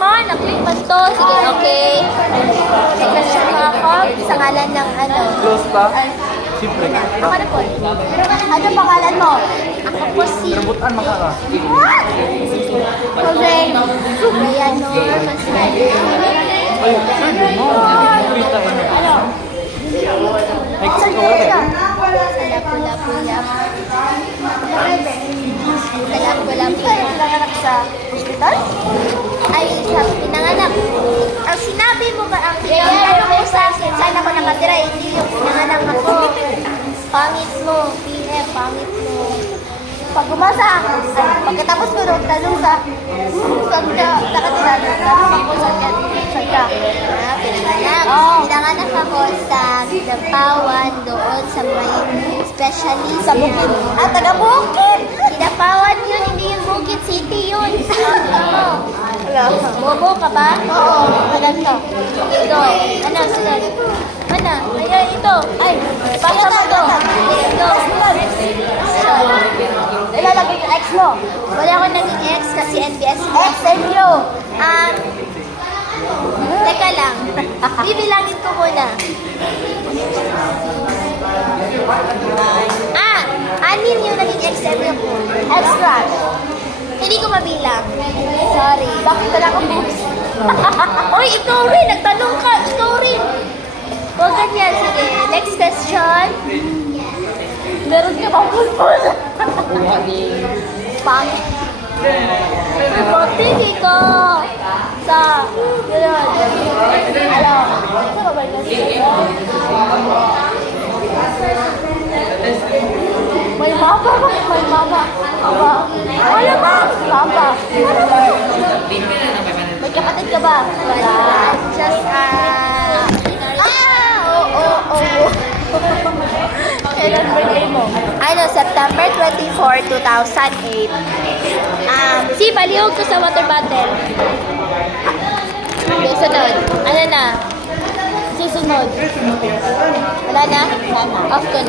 mo, na-click mo to. Sige, okay. May question mo ako sa ngalan ng ano. Close pa? Ay, Siyempre. ako na po. Ano pangalan mo? Ako po si... Rambutan makaka. What? Correct. Brianor Consuelo. Ay, sabi mo. Kita ano. Ano? Ay, Saan ikaw ka eh. na? Salapula-pula. Salapula-pula. Pinanganak sa hospital? Ay, sa pinanganak. Ang sinabi mo ba, ang ano mo sa akin, saan ako nakatira, hindi yung pinanganak ako. Pangit mo, PF, pangit mo. Pag umasa, pagkatapos ko doon, tanong sa, saan ka nakatira? Tanong ako, saan ka? Pinanganak. Pinanganak ako sa Kidapawan, doon sa may specialist. Sa Bukid. Taga-Bukid! Kidapawan yun, hindi yung Bukid City yun. Bobo ka ba? Oo. Ganito. Ito. Ano, sunod. Ano? Ayan, ito. Ay, baka mo to. Ito. Ilalagay yung ex mo. Wala ako naging ex kasi NBS. Ex and you. Teka lang. Bibilangin ko muna. Anin yung naging ex and you ko. Extra. Hindi ko mabilang. Sorry. Bakit wala akong boobs? Uy, ikaw rin. Nagtanong ka. Ikaw rin. Huwag ganyan. Sige. Next question. Meron ka bang pulpul? Pangit. TV ko. Sa, gano'n. Alam. Sa babay na siya. May mama ba? May mama. Aba. Wala ba? Mama. Wala ba? May kapatid ka ba? Wala. Just, oo. Kailan birthday mo? Ano, September 24, 2008. Si, balihog ko sa water bottle. Okay, sunod. Ano na? Susunod. Wala na? Off ko na.